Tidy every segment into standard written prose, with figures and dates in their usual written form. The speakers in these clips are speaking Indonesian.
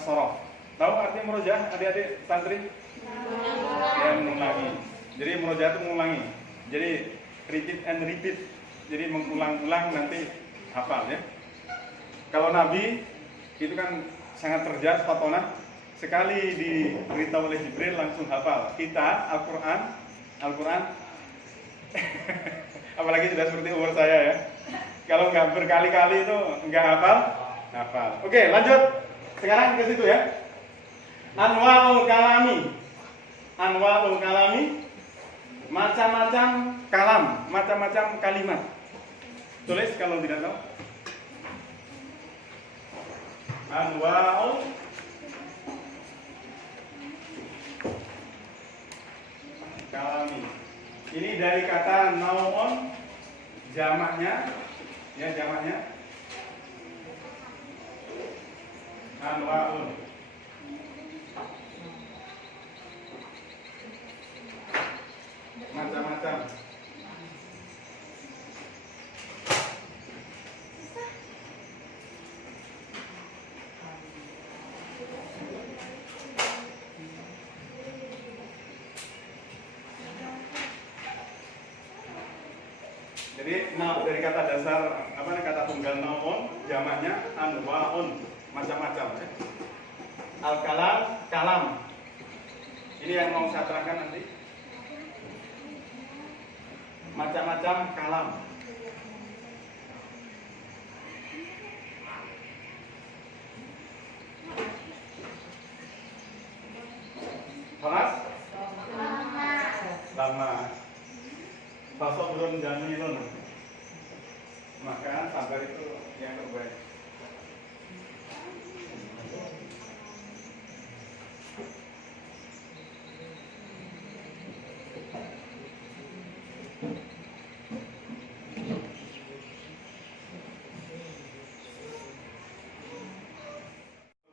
sorof. Tahu artinya murojaah, adik-adik santri? Ya, mengulangi. Jadi murojaah itu mengulangi. Jadi repeat and repeat. Jadi mengulang-ulang nanti hafal ya. Kalau Nabi itu kan sangat cerdas, fatonah. Sekali diberitahu oleh Jibril langsung hafal. Kita Al-Quran apalagi sudah seperti umur saya ya. Kalau nggak berkali-kali itu nggak hafal. Oke, lanjut. Sekarang ke situ ya. Anwa'ul kalami. Macam-macam kalam, macam-macam kalimat. Tulis kalau tidak tahu. Anwa'ul kalami. Ini dari kata nau'un, jamaknya, ya jamaknya anwa'un. Macam-macam. Jadi dari kata dasar kata tunggal naun, jamaknya anwaun, macam-macam. Al-kalam, kalam. Ini yang mau saya terangkan nanti. Macam-macam kalam. Panas? Lama. Fasobrun jamilun. Maka sabar itu yang terbaik.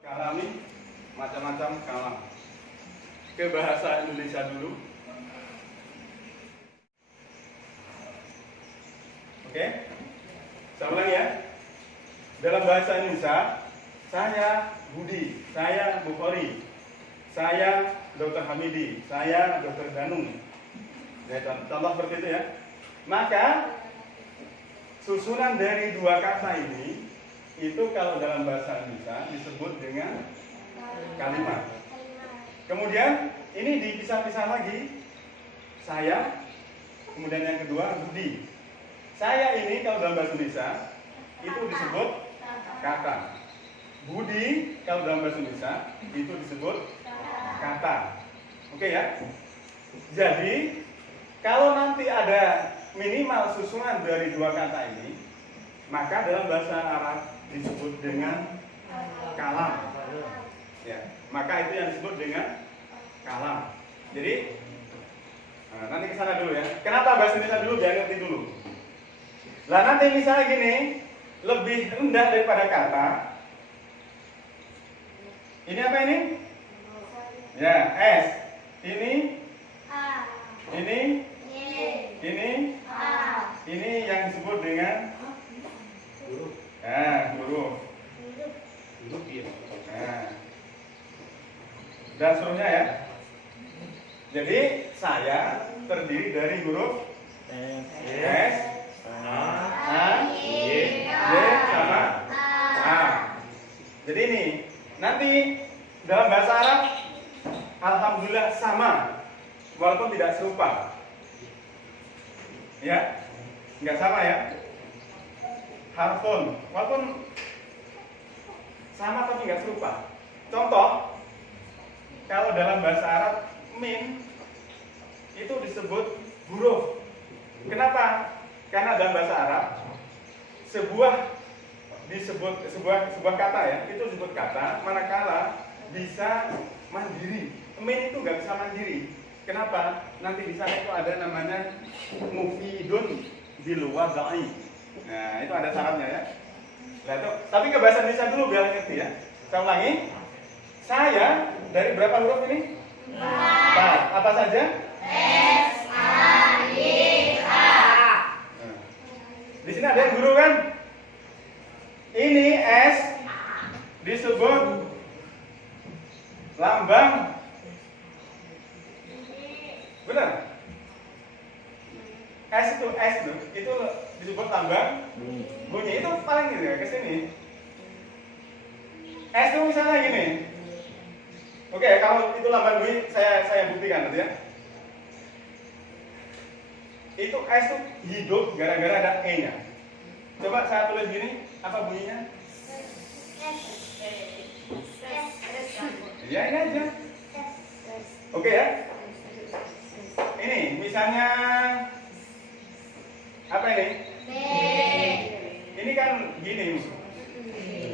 Kalami, macam-macam kalam. Ke bahasa Indonesia dulu. Oke, saya ulang ya. Dalam bahasa Indonesia, saya Budi, saya Bukhari, saya Dr. Hamidi, saya Dr. Danung. Ya, contoh seperti itu ya. Maka susunan dari dua kata ini itu kalau dalam bahasa Indonesia disebut dengan kalimat. Kemudian ini dipisah-pisah lagi. Saya, kemudian yang kedua Budi. Saya ini kalau dalam bahasa Indonesia itu disebut kata. Budi kalau dalam bahasa Indonesia itu disebut kata. Oke ya. Jadi kalau nanti ada minimal susunan dari dua kata ini, maka dalam bahasa Arab disebut dengan kalam. Ya, maka itu yang disebut dengan kalam. Jadi nanti ke sana dulu ya. Kenapa bahasa Indonesia dulu? Biar ngerti dulu. Lah nanti misalnya gini, lebih rendah daripada kata. Ini apa ini? Ya, S. Ini A. Ini Y. Ini A. Ini yang disebut dengan huruf. Huruf. Huruf ya. Dan seterusnya ya. Jadi saya terdiri dari huruf S, A, Y, sama A. Jadi ini nanti dalam bahasa Arab alhamdulillah sama walaupun tidak serupa. Ya, nggak sama ya. Harfun walaupun sama tapi nggak serupa. Contoh, kalau dalam bahasa Arab min itu disebut huruf. Kenapa? Karena dalam bahasa Arab sebuah kata ya, itu disebut kata manakala bisa mandiri. Min itu nggak bisa mandiri. Kenapa? Nanti di sana itu ada namanya mufidun bil wadai. Nah, itu ada syaratnya ya. Nah, itu, tapi ke bahasa Indonesia dulu biar ngerti ya. Saya ulangi. Saya dari berapa huruf ini? 4. Apa saja? S, A, Y, A. Nah, di sini ada yang guru kan? Ini S disebut lambang. Benar? S itu disebut lambang bunyi. Itu paling gitu ya, ke sini. S itu misalnya gini. Oke, kalau itu lambang bunyi, saya buktikan nanti ya. Itu S itu hidup gara-gara ada E-nya. Coba saya tulis gini, apa bunyinya? Ya ini aja. Oke ya. Ini misalnya apa ini? Ini kan gini.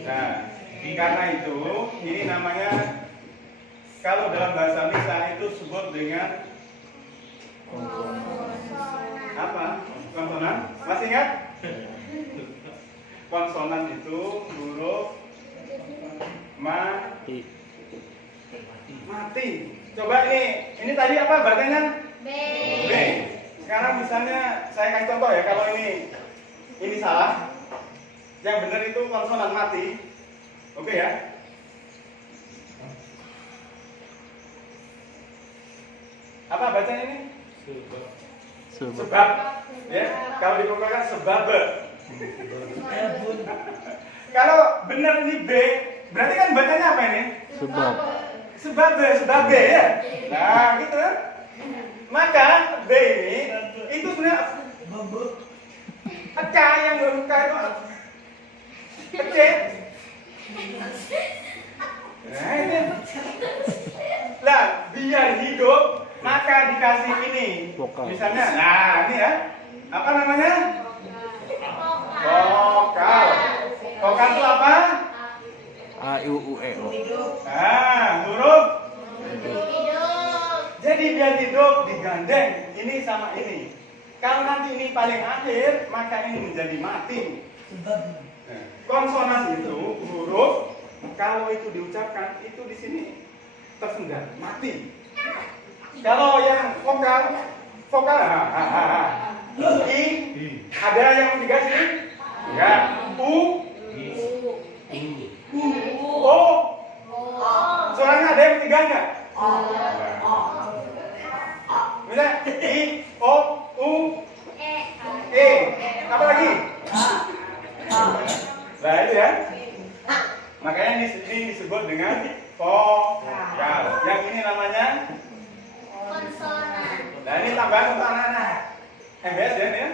Nah, karena itu ini namanya kalau dalam bahasa lisan itu sebut dengan apa? Konsonan. Masih ingat? Konsonan itu huruf mati. Coba ini tadi apa bacanya? B. Sekarang misalnya saya kasih contoh ya, kalau ini salah, yang benar itu konsonan mati. Oke ya? Apa bacanya ini? Sebab. Ya, kalau dikemukakan sebab. Kalau benar ini B, berarti kan bacanya apa ini? Sebab B ya. Nah, gitu. Maka B ini itu sebenarnya K yang K itu kecil. Nah, ini. Lah, biar hidup maka dikasih ini. Misalnya, nah ini ya. Apa namanya? Vokal. Vokal itu apa? A, I, U, E, O. Nah, huruf hidup. Jadi biar hidup digandeng ini sama ini. Kalau nanti ini paling akhir, maka ini menjadi mati. Konsonan itu huruf kalau itu diucapkan itu di sini tersendat mati. Kalau yang vokal I ada yang tiga sini? Enggak. U O. Suaranya ada yang tiga enggak? Misalnya I O U E. Apa lagi? Nah itu ya. Makanya ini disebut dengan vokal. Yang ini namanya konsonan. Nah ini tambahan untuk anak-anak MBS ya.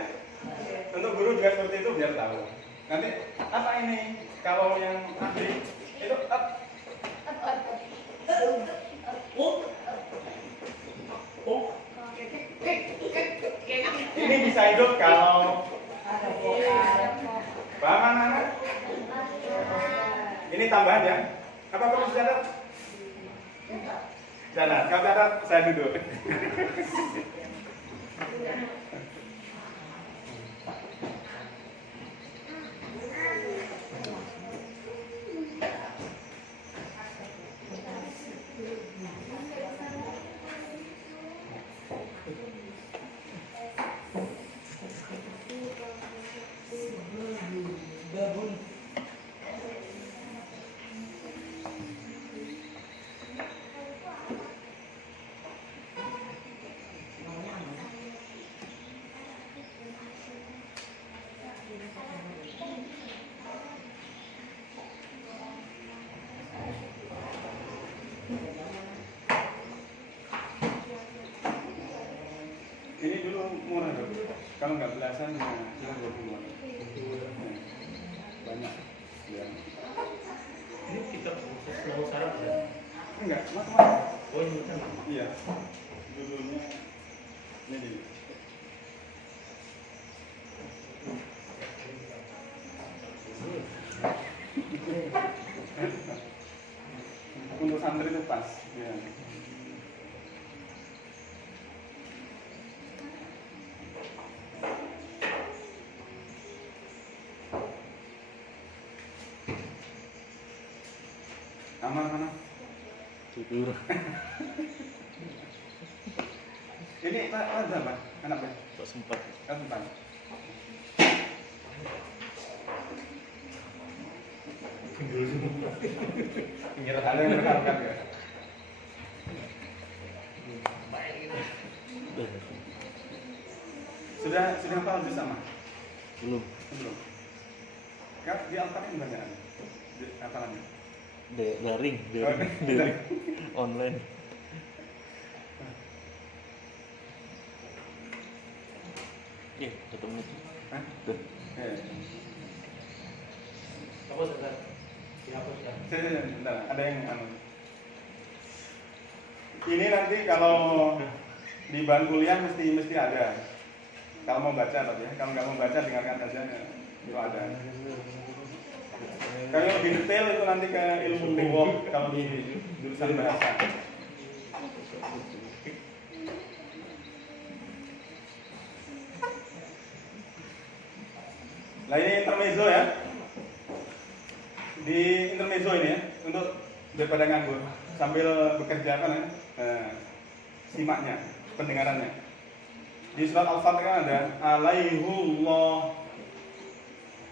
Untuk guru juga seperti itu biar tahu. Nanti apa ini? Kalau yang asli itu ini bisa hidup kalau paham anak-anak? Ini tambahan ya. Apa perlu dicatat? Catat. Kalau catat saya duduk. Ini dulu murah dong. Kalau nggak belasan, cuma 20-an. Banyak. Ya. Ini kita khusus mau sarap ya? Enggak, macam-macam. Oh ini kan? Iya. Judulnya ini. Untuk santri itu pas. Ya. Aman mana? Tidur. Ini ada apa? Anaknya? Tak sempat. Kan tentang. Gendul semua. Ada yang berkata ya? Sudah hafal juz sama? Belum. Belum. Kan di Al-Fatihah gimana? Hafalannya? Daring. Online. Iya, ketemu. Hah? Tuh. Apa sebentar? Dihapuskan. Bentar, ada yang ini nanti kalau di bahan kuliah mesti ada. Kalau mau baca tapi ya, kalau nggak mau baca dengarkan saja itu ada. Kalau yang lebih detail itu nanti ke ilmu lughah kalau di jurusan bahasa. Nah ini intermezzo ya. Di intermezzo ini ya, untuk daripada nganggur sambil bekerja apa nih? Simaknya, pendengarannya. Di surat Al-Fatihah ada alaihullah.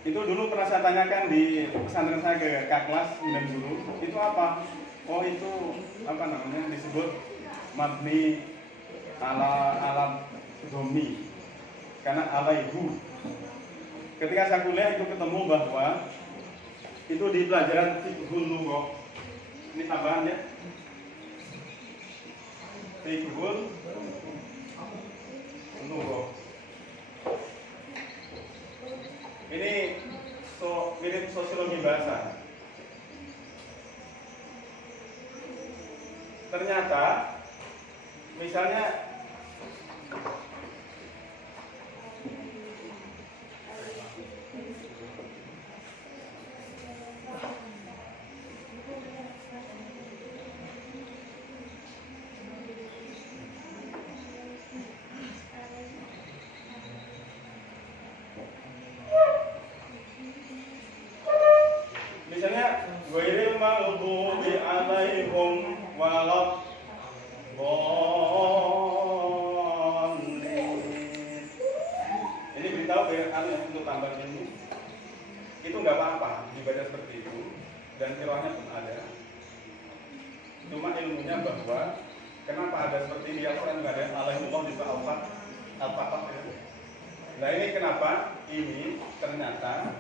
Itu dulu pernah saya tanyakan di pesantren saya ke kelas dan guru, itu apa? Oh itu apa namanya? Disebut mabni ala domi. Karena alaihu. Ketika saya kuliah itu ketemu bahwa itu di pelajaran fiqhul lughah. Ini tambahan ya. Fiqhul lughah. Ini mirip sosiologi bahasa. Ternyata misalnya ghairil maghdubi alaihim waladdallin. Ini beritahu untuk tambahan ilmu. Itu nggak apa-apa dibaca seperti itu dan qiraahnya pun ada. Cuma ilmunya bahwa kenapa ada seperti ini Al-Quran nggak ada alaihullah di Al-Fatihah. Nah ini kenapa ini ternyata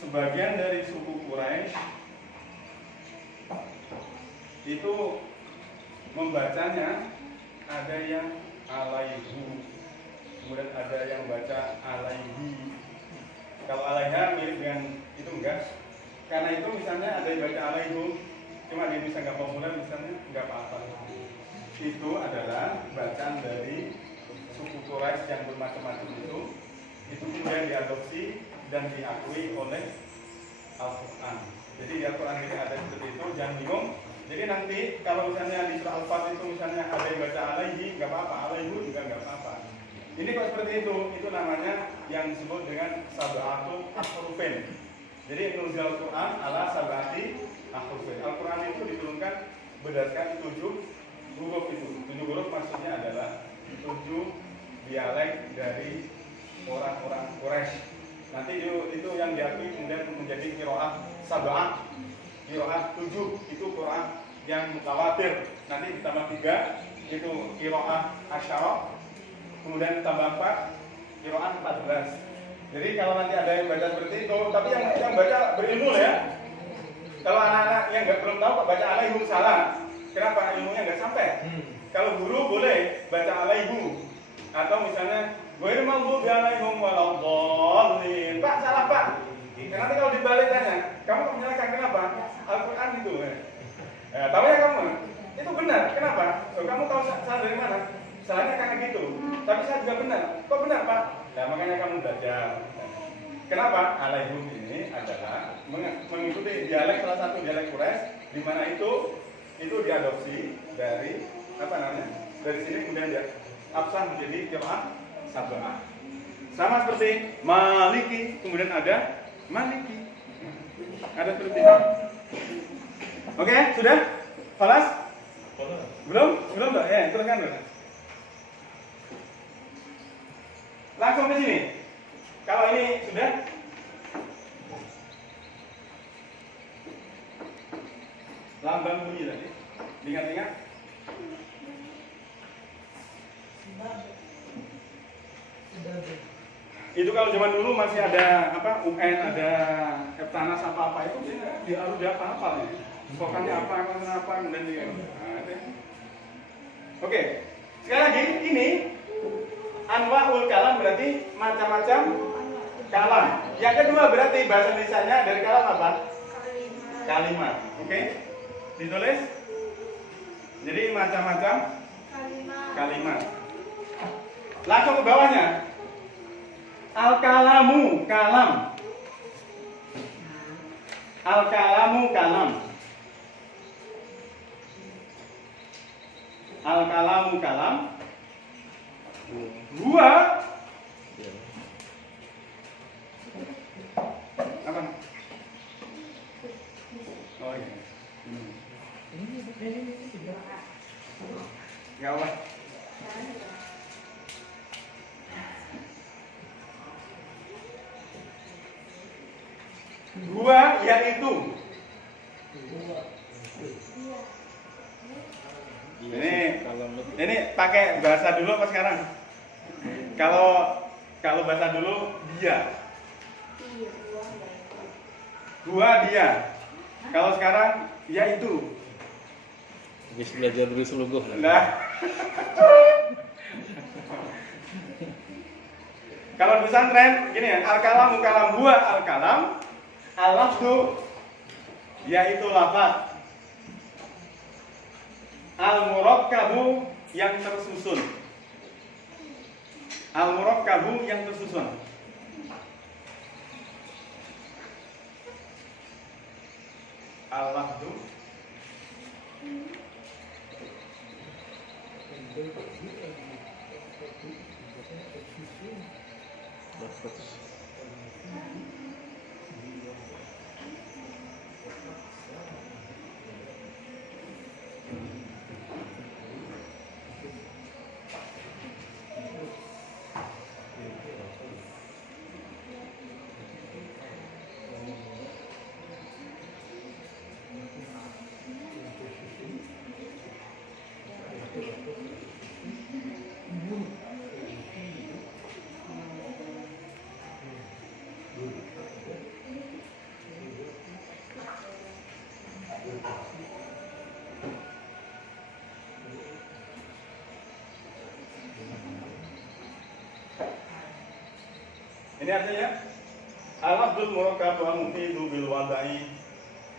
sebagian dari suku Quraisy itu membacanya ada yang alaihu, kemudian ada yang baca alaihi. Kalau alaiha mirip dengan itu enggak, karena itu misalnya ada yang baca alaihu, cuma dia bisa nggak populer misalnya nggak apa-apa. Itu adalah bacaan dari suku Quraisy yang bermacam-macam itu kemudian diadopsi dan diakui oleh Al-Quran. Jadi di Al-Quran ini ada seperti itu, jangan bingung. Jadi nanti kalau misalnya di surah Al-Fatihah itu misalnya ada yang baca alaihi, nggak apa-apa, alaihu juga nggak apa-apa. Ini kok seperti itu namanya yang disebut dengan sab'atu ahrufin. Jadi nuzul Al-Quran ala sab'ati ahrufin. Al-Quran itu diturunkan berdasarkan 7 huruf itu. 7 huruf maksudnya adalah 7 dialek dari orang-orang Quraisy. Nanti itu yang diakui kemudian menjadi qiraah sab'ah, qiraah 7 itu Quran yang mutawatir. Nanti ditambah 3 itu qiraah asyarah, kemudian ditambah 4 qiraah 14. Jadi kalau nanti ada yang baca seperti itu, tapi yang baca berilmu ya. Kalau anak-anak yang belum tahu baca alaihum salah, kenapa ilmunya nggak sampai? Kalau guru boleh baca alaihu, atau misalnya ghairil maghdubi alaihim waladdallin. Pak, salah Pak. Nanti kalau dibalik tanya, kamu menyalahkan kenapa? Al-Quran itu. Tahu ya kamu? Itu benar. Kenapa? Kamu tahu salah dari mana? Salahnya karena gitu. Tapi saya juga benar. Kok benar Pak? Ya makanya kamu belajar. Kenapa? Alaihum ini adalah mengikuti dialek salah satu dialek Quraisy, di mana itu diadopsi dari apa namanya? Dari sini kemudian dia absah menjadi qiraah sab'ah. Sama seperti maliki, kemudian ada maliki. Ada seperti itu. Oke, sudah? Falas? Belum? Belum enggak? Ya, silakan. Langsung ke sini. Kalau ini sudah lambang bunyi tadi. Ingat-ingat? Itu kalau zaman dulu masih ada apa UN, ada Eptanas apa itu dia harus hafal ya. Pokoknya apa dan dia. Oke. Sekali lagi ini anwaul kalam berarti macam-macam kalam. Yang kedua berarti bahasa Indonesianya dari kalam apa? Kalimat. Oke. Ditulis. Jadi macam-macam kalimat. Langsung ke bawahnya. Al-kalamu kalam. Al-kalamu kalam. Al-kalamu kalam. Huwa apa? Oh iya. Gak apa. Huwa yaitu. Ini pakai bahasa dulu apa sekarang? Kalau bahasa dulu dia. Huwa dia. Kalau sekarang yaitu. Habis belajar dulu seluruh. Nah. Kalau di pesantren gini ya, al-kalam kalam huwa al-kalam, al-lafzu yaitu lafaz. Al-murakkabu yang tersusun. Al-murakkabu yang tersusun. Al-lafzu ini artinya al-lafzul murakkab wa mufidu bil wada'i.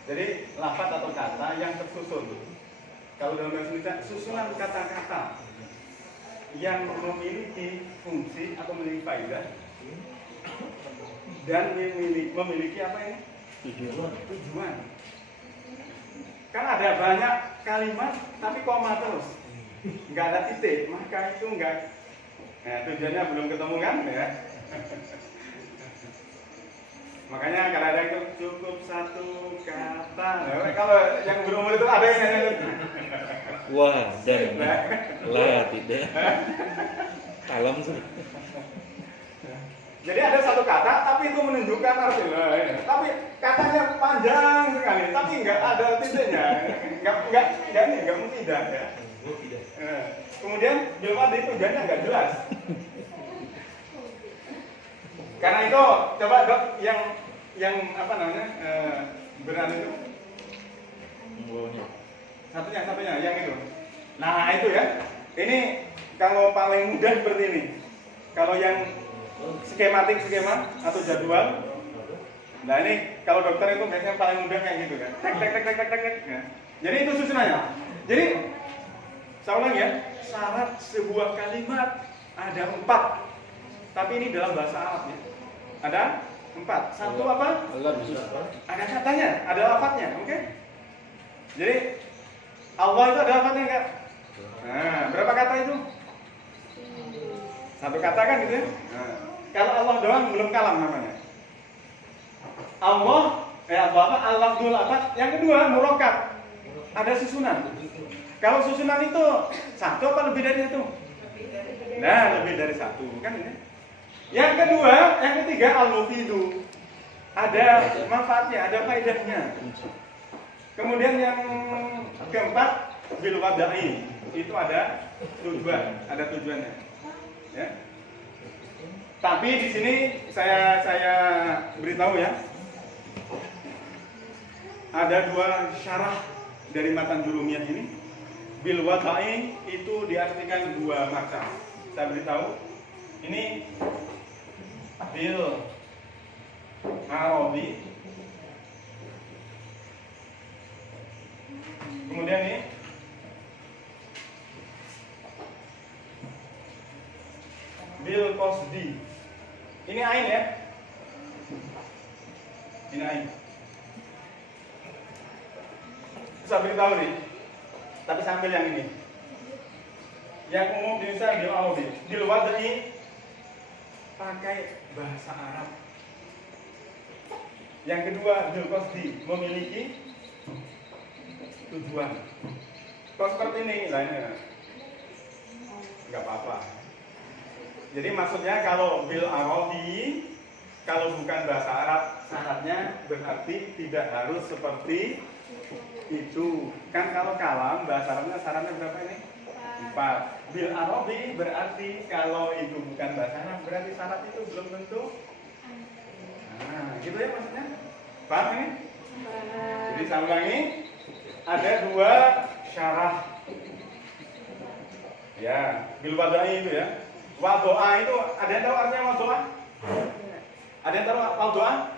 Jadi lafaz atau kata yang tersusun. Kalau dalam bahasa Indonesia susunan kata-kata yang memiliki fungsi atau memiliki faedah dan memiliki apa ini? Tujuan. Kan ada banyak kalimat tapi koma terus, nggak ada titik, maka itu nggak. Nah, tujuannya belum ketemu kan ya? Makanya kadang-kadang itu cukup satu kata. Nah, kalau yang berumur itu ada yang nanya. Wah, dan lah tidak. Kalam sih. Jadi ada satu kata, tapi itu menunjukkan arti. Tapi katanya panjang sekali, tapi nggak ada titiknya, nggak tidak ya. Kemudian belum ada tujuannya nggak jelas. Karena itu coba dok yang apa namanya berani itu. Satunya yang itu. Nah itu ya. Ini kalau paling mudah seperti ini. Kalau yang skema atau jadwal. Nah ini kalau dokter itu biasanya paling mudah kayak gitu kan. Tek. Ya. Jadi itu susunannya. Jadi saya ulang ya, syarat sebuah kalimat ada 4. Tapi ini dalam bahasa Arab ya. Ada 4. Satu apa? Ada katanya, ada lafadznya, oke? Jadi Allah itu ada lafadznya enggak? Nah, berapa kata itu? 1 kata kan gitu ya? Nah, kalau Allah doang belum kalam namanya. Allah dulu lafadz. Yang kedua murakkab. Ada susunan. Kalau susunan itu 1 apa lebih dari 1? Nah, lebih dari 1 kan ini. Yang kedua, yang ketiga al-mufidu. Ada manfaatnya, ada faedahnya. Kemudian yang keempat bil wada'i. Itu ada tujuannya. Ya. Tapi di sini saya beritahu ya, ada dua syarah dari matan Jurumiyah ini. Bil wadai itu diartikan dua macam. Saya beritahu, ini bil arabi, kemudian ini bil qasdi. Ini ain ya. Ini ain. Saya beritahu nih. Tapi sambil yang ini. Yang umum di Indonesia bil arabi. Bil wadai pakai bahasa Arab. Yang kedua bil qasdi, memiliki tujuan. Kalau seperti ini lainnya nggak apa-apa. Jadi maksudnya kalau bil arabi, kalau bukan bahasa Arab, syaratnya berarti tidak harus seperti itu. Kan kalau kalam bahasa Arabnya syaratnya berapa ini? 4. Bil arabi berarti kalau itu bukan bahasa Arab, berarti syarat itu belum tentu. Nah, gitu ya maksudnya. Paham ini? Jadi saya ulangi, ada dua syarah. Ya, bil wadai itu ya. Wadoa itu, ada yang tahu artinya wadoa? Ada yang tahu wadoa?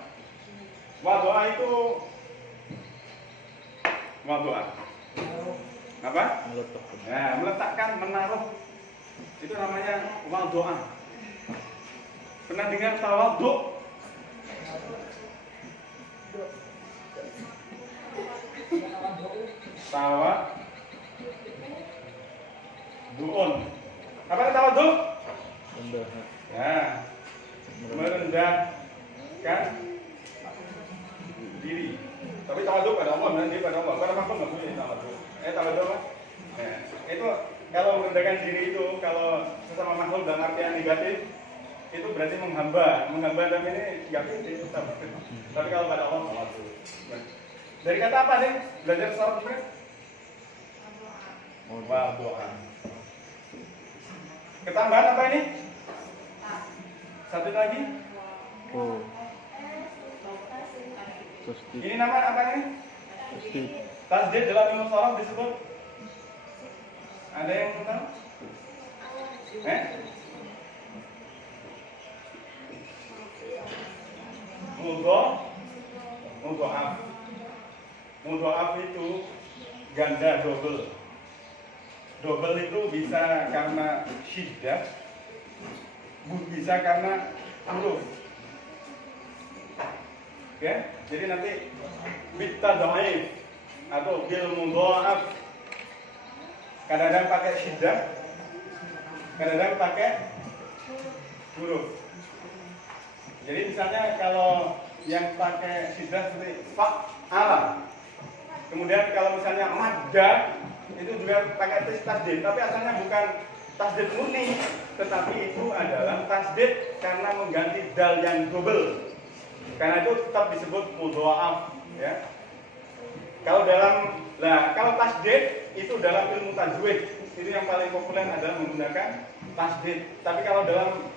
Wadoa itu wadoa. Apa? Meletakkan. Ya, meletakkan, menaruh. Itu namanya wadoa. Pernah dengar tawaduk? Tawaduk. Apa itu tawaduk? Rendah. Ya, merendahkan diri. Tapi tawaduk pada Allah, nanti pada Allah. Pada makhluk nggak boleh tawaduk. Tawaduk apa? Ya, itu kalau merendahkan diri itu, kalau sesama makhluk dalam artian negatif, itu berarti menghamba. Menghamba dalam ini nggak penting. Tapi kalau pada Allah tawaduk. Dari kata apa nih? Belajar sorot juga? Wadoa. Ketambahan apa ini? Satu lagi. Oh. Tasdid. Ini nama apa ini? Tasdid. Tasdid dalam ilmu sholaf disebut. Ada yang tahu? Mudhoaf. Mudhoaf itu ganda double. Double itu bisa karena syiddah, bisa karena huruf. Oke, jadi nanti bitadhaif atau bil mudha'af kadang-kadang pakai syiddah, kadang-kadang pakai huruf. Jadi misalnya kalau yang pakai syiddah seperti fa'ala. Kemudian kalau misalnya madda itu juga pakai tasdid, tapi asalnya bukan tasdid murni, tetapi itu adalah tasdid karena mengganti dal yang double. Karena itu tetap disebut mudhoaf, ya. Kalau tasdid itu dalam ilmu tajwid, itu yang paling populer adalah menggunakan tasdid. Tapi kalau dalam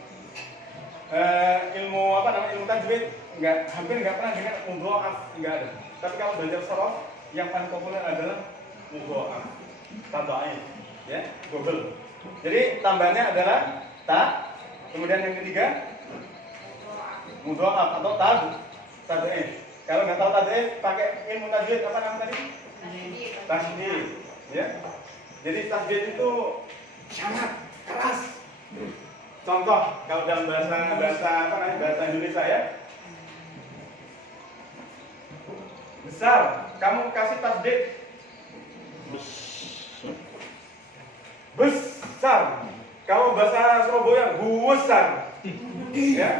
ilmu tajwid hampir nggak pernah dengar mudhoaf, nggak ada. Tapi kalau belajar sorof, yang paling populer adalah mudhoaf, tadhaif, ya, double. Jadi tambahannya adalah ta, kemudian yang ketiga mudhoaf atau tadhaif. Kalau nggak tahu tadhaif, pakai ilmu tajwid apa namanya tadi? Tasdid, ya. Jadi tasdid itu sangat keras. Contoh kalau dalam bahasa Indonesia ya. Besar, kamu kasih tasdid besar. Kalau bahasa Surabaya besar, ya,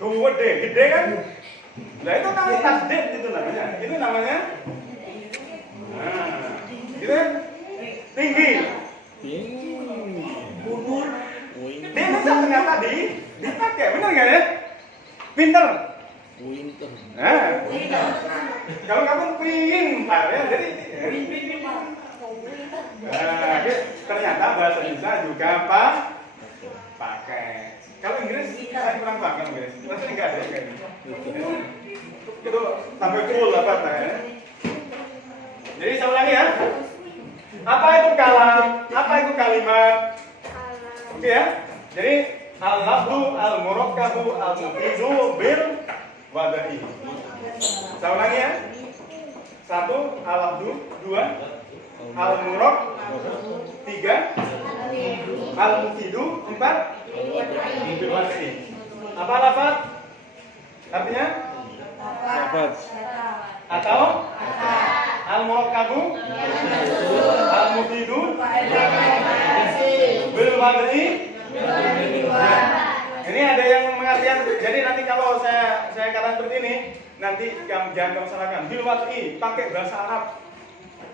gede kan? Nah itu kan tasdid itu namanya. Itu namanya, gitu kan? Tinggi. Dia bisa ternyata dipakai, benar nggak ya? Pinter. Winter. Nah, kalau kamu pintar ya, jadi ternyata bahasa Indonesia juga pakai. Kalau Inggris saya kurang enggak ada kayak gitu. Itu sampai full apa ya? Jadi saya ulangi ya. Apa itu kalam? Apa itu kalimat? Oke ya. Jadi al-lafdu al-murakkabu al-mufidu bil wada'i. Saya ulangi ya. 1 al-lafdu, 2 al-murak, 3 al-mufidu, 4 bil wada'i. Apa lafaz? Artinya? Lafaz. Atau al-murakkabu al-mufidu bil wada'i. Ini ada yang mengartikan, jadi nanti kalau saya katakan seperti ini, nanti jangan kamu salahkan. Bil wada'i pakai bahasa Arab,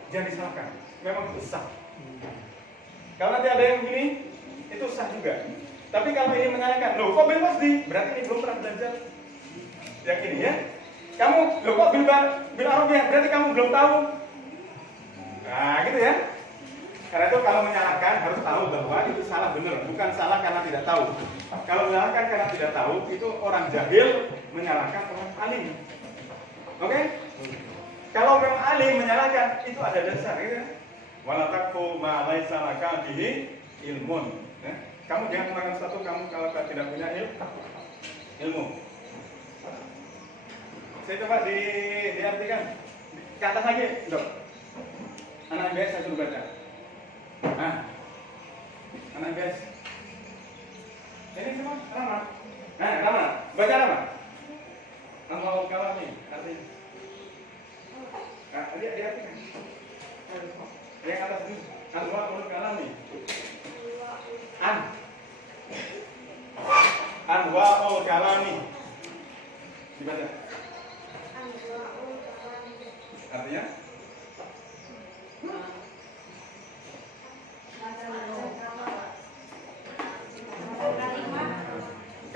jangan disalahkan. Memang itu sah. Kalau nanti ada yang begini, itu sah juga. Tapi kalau ini menyalahkan, loh kok bil wada'i? Berarti ini belum pernah belajar yang ini ya. Kamu, loh kok bil Arabiyah? Berarti kamu belum tahu. Nah gitu ya. Karena itu kalau menyalahkan harus tahu bahwa itu salah benar, bukan salah karena tidak tahu. Kalau menyalahkan karena tidak tahu, itu orang jahil menyalahkan orang alim. Oke? Kalau memang alim menyalahkan, itu ada dasar, gitu ya. Wala taqfu ma laisa laka bihi ilmun. Ya? Kamu jangan melakukan sesuatu kamu kalau tidak punya ilmu. Saya coba diartikan. Ke atas lagi, Dok. Anak biasa saya suruh baca. Nah, anak biasa. Ini semua Rama. Nah, Rama, baca Rama. Amal kalami artinya. Nah, diartikan. Yang atas ini, amal kalami. Anwaul kalami. Dibaca. Artinya?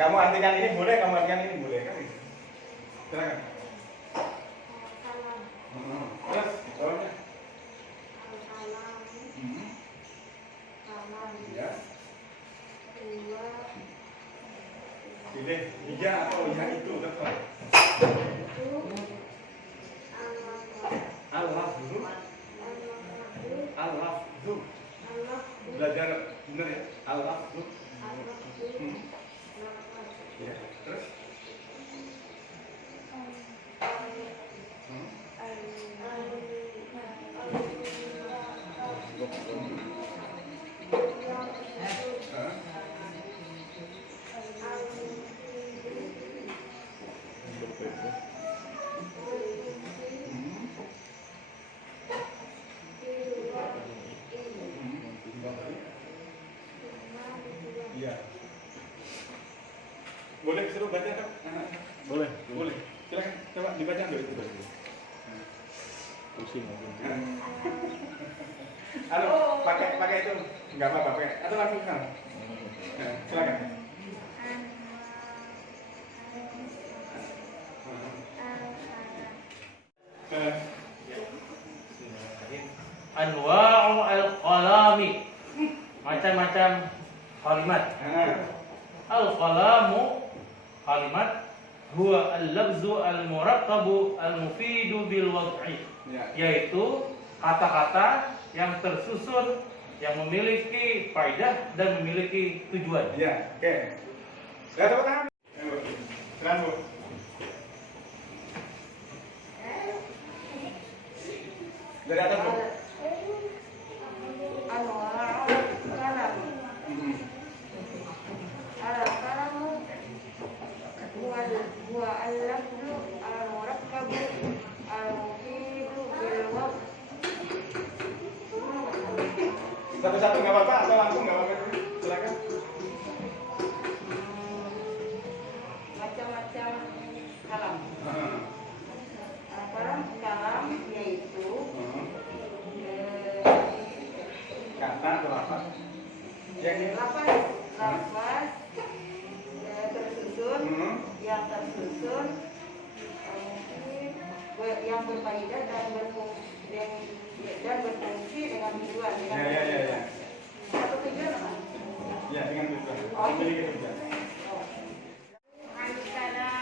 Kamu artikan ini boleh, kamu artikan ini boleh kan? Silakan. Terus, soalnya. Ya. Pilih iya atau iya itu terserah. Al-lafzu. Al-lafzu. Belajar benar ya? Al-lafzu. Ya, terus? Iya. Boleh disuruh baca kan? Boleh. Boleh. Silakan coba dibaca dulu itu. Pusing. Halo, pakai itu enggak apa-apa pakai. Atau langsung kan? Silakan. Anwa'u al-qalami. Macam-macam kalimat. Al-qalamu kalimat huwa al-lafzu al-murakkabu al-mufidu bil wad'i. Yaitu kata-kata yang tersusun yang memiliki faedah dan memiliki tujuan. Iya, oke. Saya tepuk tangan. Silakan, Bu. Dari atas, Bu. Satu-satu nggak apa-apa atau langsung nggak apa-apa? Silakan. Macam-macam kalam. Kalam yaitu Kata atau apa? Yang ini lafaz tersusun, yang tersusun yang berfaedah dan berfungsi dengan tujuan. Ya. Satu tujuan apa? Ya, dengan tujuan. Memiliki tujuan. Antara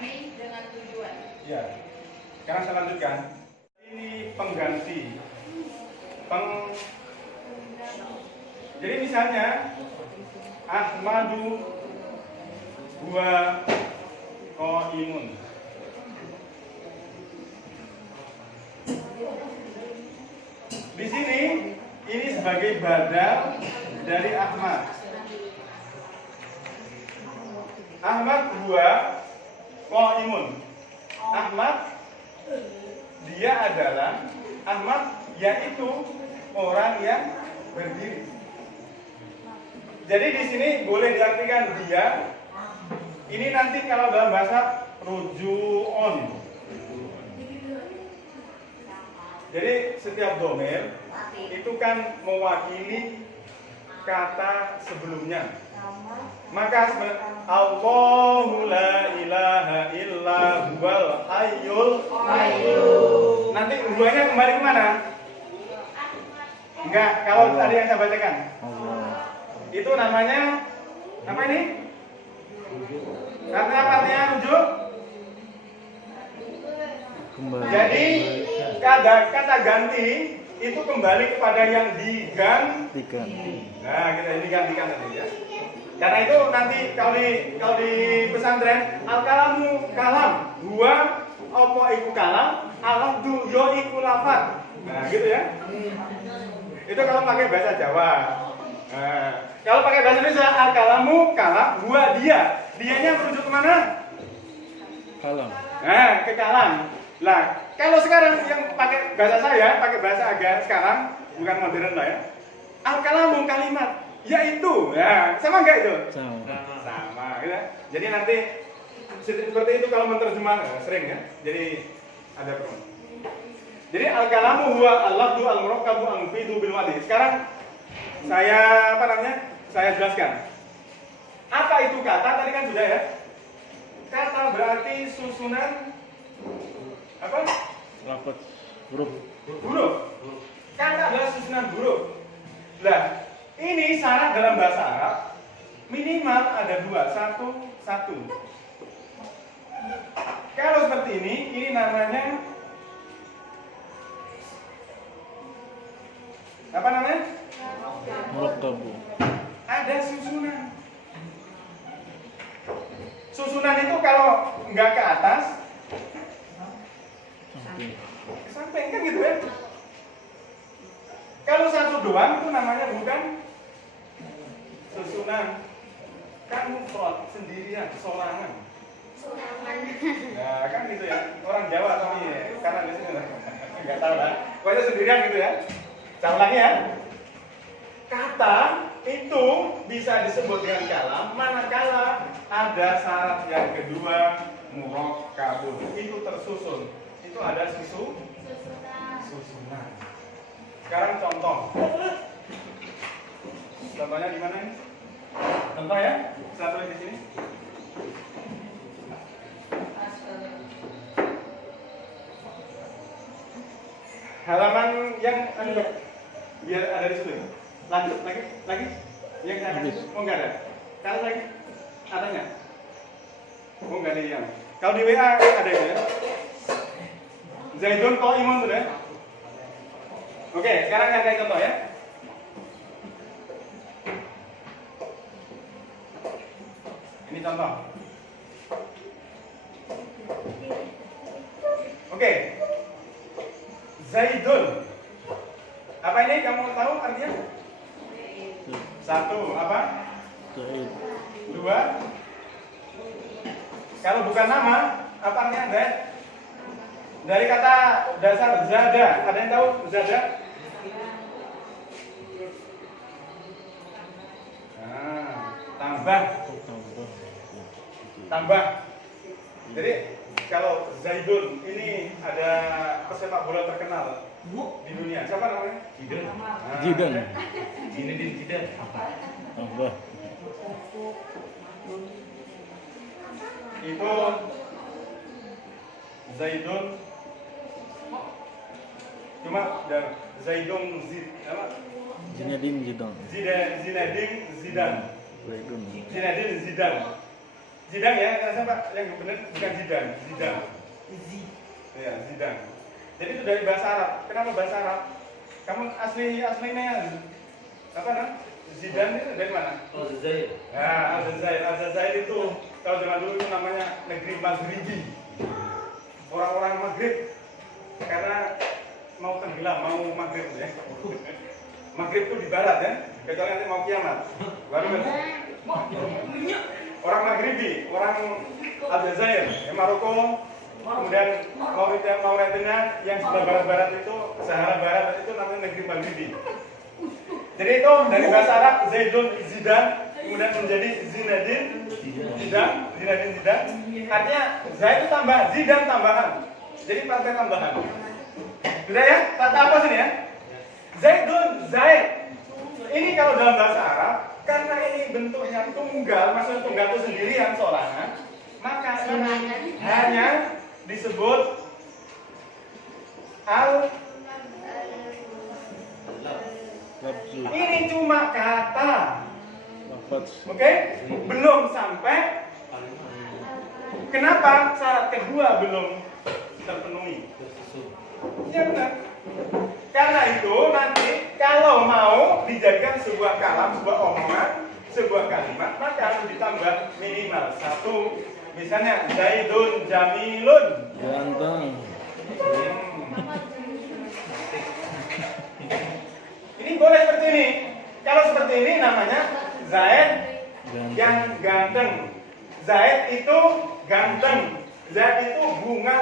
Yakni dengan tujuan. Ya. Sekarang saya lanjutkan. Ini pengganti. Jadi misalnya Ahmadu huwa qaimun. Di sini ini sebagai badal dari Ahmad. Ahmad huwa qaimun. Ahmad dia adalah Ahmad yaitu orang yang berdiri. Jadi di sini boleh diartikan dia. Ini nanti kalau dalam bahasa ruju'un. Jadi setiap domir itu kan mewakili kata sebelumnya. Maka Allahu la ilaha illa huwal hayyul qayyum. Nanti huwanya kembali kemana? Enggak, kalau tadi yang saya bacakan. Itu namanya apa ini? Artinya rujuk. Kembali. Jadi kata ganti itu kembali kepada yang diganti. Nah, kita ini gantikan tadi ya. Karena itu nanti kalau di pesantren al-kalamu kalam, gua apa iku kalam, alam du yo iku lafaz. Nah, gitu ya. Itu kalau pakai bahasa Jawa. Nah, kalau pakai bahasa Indonesia al-kalamu kalam, gua dia. Dianya merujuk kemana? Kalam. Nah, ke kalam. Lah, kalau sekarang yang pakai bahasa saya, pakai bahasa agak sekarang, bukan modern lah ya. Al-kalamu kalimat, yaitu. Ya, sama enggak itu? Sama, gitu. Jadi nanti seperti itu kalau menerjemah sering ya. Jadi ada perlu. Jadi al-kalamu huwa al-lafdu al-murakkabu al-mufidu bil wadi. Sekarang saya Saya jelaskan. Apa itu kata? Tadi kan sudah ya. Kata berarti susunan apa? Rapat huruf. Huruf. Kata adalah susunan huruf. Lah, ini syarat dalam bahasa Arab minimal ada dua, satu. Kalau seperti ini namanya apa namanya? Murakkabu. Ada susunan. Susunan itu kalau nggak ke atas, Samping. ke samping kan gitu ya. Kalau satu doang itu namanya bukan susunan. Kan mufrad, sendirian, sorangan. Nah, kan gitu ya. Orang Jawa tapi karena di sini nggak tahu lah. Pokoknya sendirian gitu ya. Saya ulangi ya. Kata itu bisa disebut dengan kalam manakala ada syarat yang kedua murakkabun. Itu tersusun. Itu ada susunan. Sekarang contoh. Contohnya di mana ini? Contoh ya. Saya tulis di sini. Halaman yang biar ada di situ. Lanjut lagi. Yang saya kasih. Oh enggak ada. Kalau lagi adanya. Oh enggak ada yang. Kalau di WA ada itu ya. Zaidun qaimun tuh ya. Oke, sekarang yang kayak contoh ya. Ini contoh. Oke. Zaidun. Apa ini kamu tahu artinya? Satu, apa? Zaid. Dua. Kalau bukan nama, apa artinya Zaid? Dari kata dasar zada. Ada yang tahu zada? Nah, tambah. Tambah. Jadi kalau Zaidun ini ada pesepak bola terkenal di dunia. Siapa namanya? Zidane. Zinedine Zidane. Tambah. Itu Zaidun. Cuma dan Zaidun apa? Zinedine Zidane. Zinedine Zidane. Zaidun. Zinedine Zidane. Zidang ya, karena Pak yang benar bukan Zidang, Zidang. Ya, Zidang. Jadi itu dari bahasa Arab. Kenapa bahasa Arab? Kamu aslinya apa namanya? Zidane itu dari mana? Aljazair. Nah, Aljazair itu kalau zaman dulu itu namanya negeri Maghribi. Orang-orang Maghrib karena mau tenggelam, mau Maghrib ya. Maghrib itu di barat ya, kecuali nanti mau kiamat. Baru orang Maghribi, orang Aljazair, Maroko, kemudian Mauritania yang sebelah barat-barat itu, Sahara Barat itu namanya negeri Maghribi. Jadi itu dari bahasa Arab Zaidun Zidane kemudian menjadi Zinedine Zidane, artinya Zaid itu tambah, Zidane tambahan. Jadi partai tambahan. Sudah ya? Kata apa sini ya? Zaidun, Zaid. Ini kalau dalam bahasa Arab, karena ini bentuknya tunggal, maksudnya tunggal itu sendirian seorangan, maka hanya disebut al. Lafzu. Ini cuma kata, Lafaz. oke? Belum sampai. Kenapa syarat kedua belum terpenuhi? Ya benar. Karena itu nanti kalau mau dijadikan sebuah kalam, sebuah omongan, sebuah kalimat, maka harus ditambah minimal satu. Misalnya Zaidun Jamilun. Ganteng. Ini boleh seperti ini. Kalau seperti ini namanya Zaid yang ganteng. Zaid itu ganteng. Zaid itu bunga.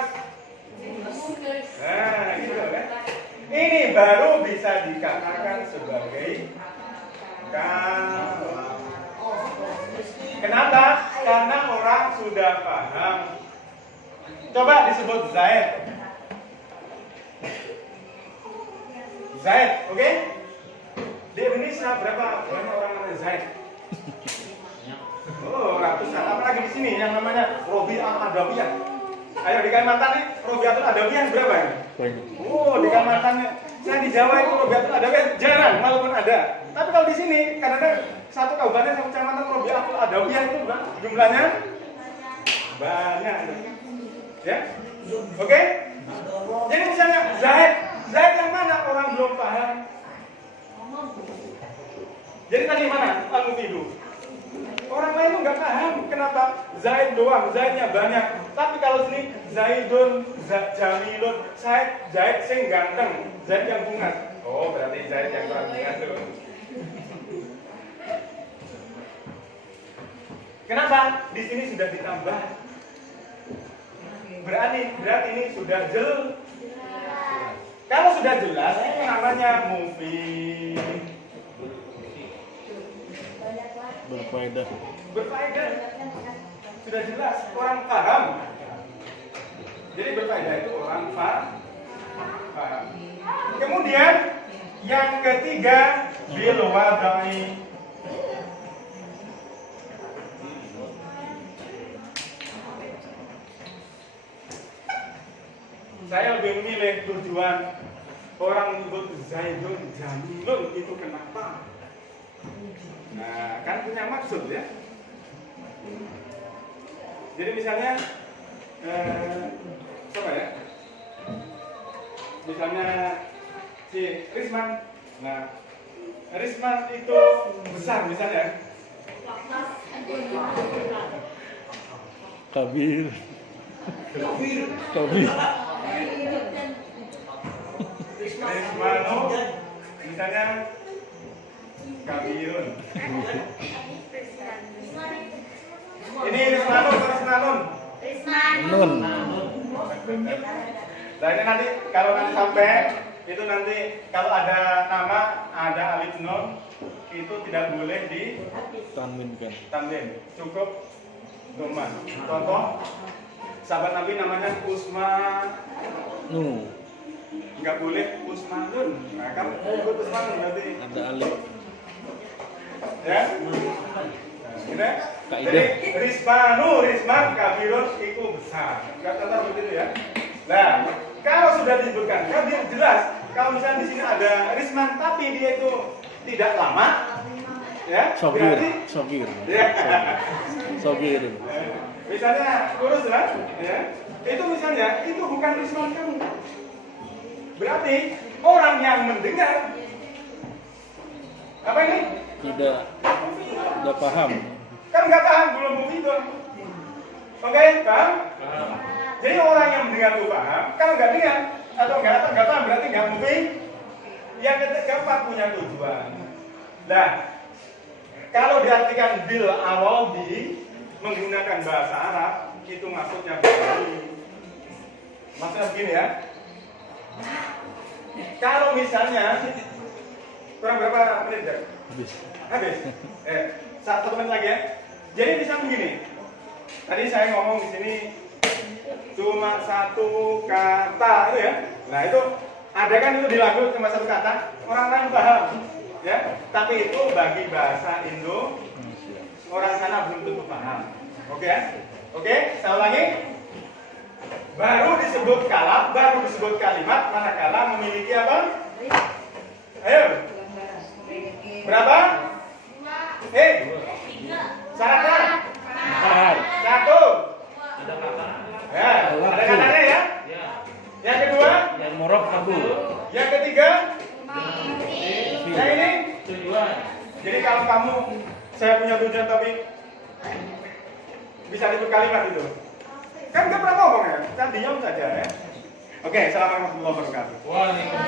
Nah, gitu kan. Ini baru bisa dikatakan sebagai kalam. Kenapa? Karena orang sudah paham. Coba disebut Zaid. Zaid, oke? Di Indonesia berapa banyak orang namanya Zaid? Oh, ratusan. Apalagi di sini yang namanya Robi Al-Adawiyah. Ayo di Kalimantan nih, Robi Al-Adawiyah berapa ini? Banyak. Oh, di Kalimantan nih. Saya di Jawa itu Robi Al-Adawiyah jarang, walaupun ada. Tapi kalau di sini, kadang-kadang satu kabupaten satu kecamatan Robi Al-Adawiyah itu jumlahnya banyak. Ya, oke? Jadi misalnya Zaid yang mana orang belum paham? Jadi tadi mana al-mufidu? Orang lain tuh nggak paham kenapa Zaid doang, Zaidnya banyak. Tapi kalau sini Zaidun, Jamilun, Zaid sing ganteng, Zaid yang bunga. Oh berarti Zaid yang kurang bunga tuh. Kenapa? Di sini sudah ditambah. Berarti ini sudah jelas. Kalau sudah jelas, itu namanya mufid. Berfaedah. Berfaedah. Sudah jelas, orang paham. Jadi berfaedah itu orang paham. Kemudian yang ketiga bil wadai. Saya lebih memilih tujuan orang menyebut Zaidun Jamilun itu kenapa? Nah, kan punya maksud ya. Jadi misalnya, siapa ya? Misalnya si Risman. Nah, Risman itu besar misalnya. Kabir. Rismano misalnya Kabirun. Ini Rismano atau Rismanun? Nun. Nah ini nanti kalau nanti sampai itu nanti kalau ada nama ada alif nun itu tidak boleh di Tanwinkan. tanwin, cukup dhamma. Contoh sahabat Nabi namanya Nu. nggak boleh Usmanun. Nah kamu ikut Usmanun berarti Ada alif. ya. Nah, Kaidah. jadi Risman Kabirun itu besar. Nggak tetap begitu ya. Nah, kalau sudah disebutkan Kabir jelas. Kalau misalnya di sini ada Risman tapi dia itu tidak lama, ya. Sogir. Berarti Sogir. ya. Sogir. Eh, Misalnya lurus lah, ya. Itu misalnya itu bukan Ridwan kamu. Berarti orang yang mendengar apa ini? Tidak paham. Kan nggak paham belum itu. Oke, paham? Paham. Jadi orang yang mendengar itu paham. Kalau nggak dengar atau nggak paham berarti nggak mungkin. Yang keempat punya tujuan. Nah, kalau diartikan bil awaldi menggunakan bahasa Arab itu maksudnya begini. Maksudnya begini ya. Kalau misalnya kurang berapa menit ya? Habis. 1 menit lagi ya. Jadi misalnya begini. Tadi saya ngomong di sini cuma satu kata itu ya. Nah itu ada kan itu di lagu cuma satu kata, orang lain paham, ya. Tapi itu bagi bahasa Indo orang sana belum tentu paham. Oke ya? Oke, saya ulangi. Baru disebut kalam, baru disebut kalimat manakala memiliki apa? Ayo. Berapa? Syaratnya? Satu. Ada kata? Ya, ada katanya ya. Ya. Yang kedua? Yang morob kabul. Yang ketiga? Yang ini? Tujuan. Jadi kalau kamu saya punya tujuan tapi bisa disebut kalimat itu. Kan nggak pernah ngomong ya, kan diam saja ya. Oke, assalamualaikum warahmatullahi wabarakatuh. Waalaikumsalam.